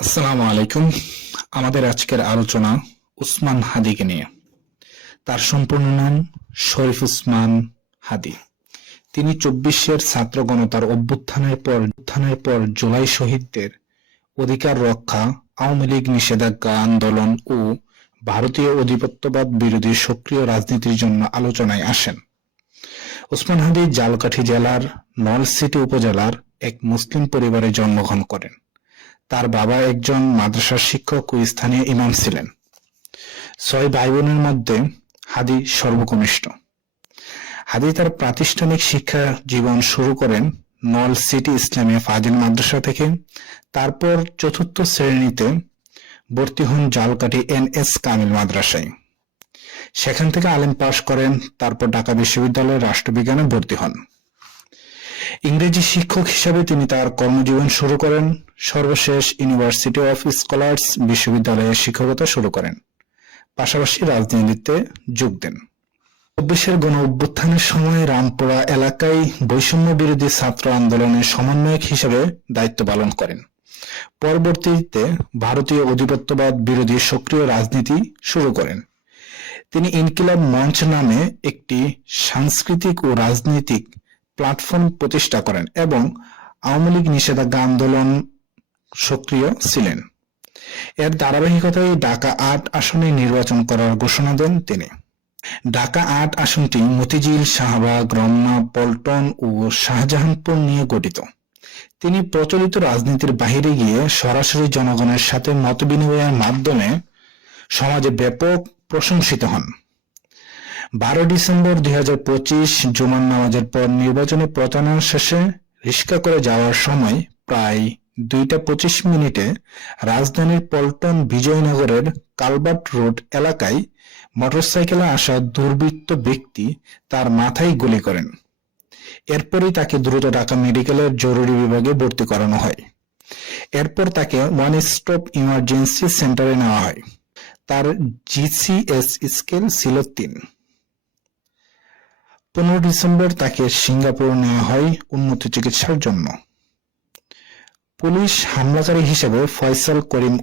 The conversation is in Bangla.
আসসালামু আলাইকুম। আমাদের আজকের আলোচনা উসমান হাদিকে নিয়ে। তার সম্পূর্ণ নাম শরীফ উসমান হাদি। তিনি চব্বিশের ছাত্র গণতার অভ্যুত্থানের পর উত্থানের পর জুলাই শহীদদের অধিকার রক্ষা, আওয়ামী লীগ নিষেধাজ্ঞা আন্দোলন ও ভারতীয় অধিপত্যবাদ বিরোধী সক্রিয় রাজনীতির জন্য আলোচনায় আসেন। ওসমান হাদি জালকাঠি জেলার নলসিটি উপজেলার এক মুসলিম পরিবারে জন্মগ্রহণ করেন। তার বাবা একজন মাদ্রাসার শিক্ষক ও স্থানীয় ইমাম ছিলেন। ছয় ভাই বোনের মধ্যে হাদি সর্বকনিষ্ঠ। হাদি তার প্রাতিষ্ঠানিক শিক্ষা জীবন শুরু করেন নল সিটি ইসলামিয়া ফাজিল মাদ্রাসা থেকে। তারপর চতুর্থ শ্রেণীতে ভর্তি হন জালকাঠি এন এস কামিল মাদ্রাসায়। সেখান থেকে আলেম পাশ করেন, তারপর ঢাকা বিশ্ববিদ্যালয়ের রাষ্ট্রবিজ্ঞানে ভর্তি হন। ইংরেজি শিক্ষক হিসাবে তিনি তার কর্মজীবন শুরু করেন। সর্বশেষ ইউনিভার্সিটি অফ স্কলার্স বিশ্ববিদ্যালয়ে শিক্ষকতা শুরু করেন। পাশাপাশি রাজনীতিতে যোগ দেন। চব্বিশের গণ অভ্যুত্থানের সময় রামপুরা এলাকায় বৈষম্য বিরোধী ছাত্র আন্দোলনের সমন্বয়ক হিসেবে দায়িত্ব পালন করেন। পরবর্তীতে ভারতীয় অধিপত্যবাদ বিরোধী সক্রিয় রাজনীতি শুরু করেন। তিনি ইনকিলাব মঞ্চ নামে একটি সাংস্কৃতিক ও রাজনৈতিক প্ল্যাটফর্ম প্রতিষ্ঠা করেন এবং আওয়ামী লীগ নিষেধাজ্ঞা আন্দোলন সক্রিয় ছিলেন। এর ধারাবাহিকতায় ঢাকা আট আসনে নির্বাচন করার ঘোষণা দেন তিনি। ঢাকা আট আসনটি মতিঝিল, শাহবাগ, রমনা, পল্টন ও শাহজাহানপুর নিয়ে গঠিত। তিনি প্রচলিত রাজনীতির বাহিরে গিয়ে সরাসরি জনগণের সাথে মত বিনিময়ের মাধ্যমে সমাজে ব্যাপক প্রশংসিত হন। বারো ডিসেম্বর দুই জুমার নামাজের পর নির্বাচনী প্রচারণা শেষে রিস্কা করে যাওয়ার সময় প্রায় দুইটা পঁচিশ মিনিটে রাজধানীর পল্টন বিজয়নগরের কালবার্ট রোড এলাকায় মোটরসাইকেলে আসা দুর্বৃত্ত ব্যক্তি তার মাথায় গুলি করেন। এরপরই তাকে দ্রুত ঢাকা মেডিকেলের জরুরি বিভাগে ভর্তি করানো হয়। এরপর তাকে ওয়ান স্টপ ইমার্জেন্সি সেন্টারে নেওয়া হয়। তার জিসিএস স্কেল ছিল তিন। পনেরো ডিসেম্বর তাকে সিঙ্গাপুরে নেওয়া হয় উন্নত চিকিৎসার জন্য। পুলিশ হামলাকারী হিসেবে ফয়সাল করিম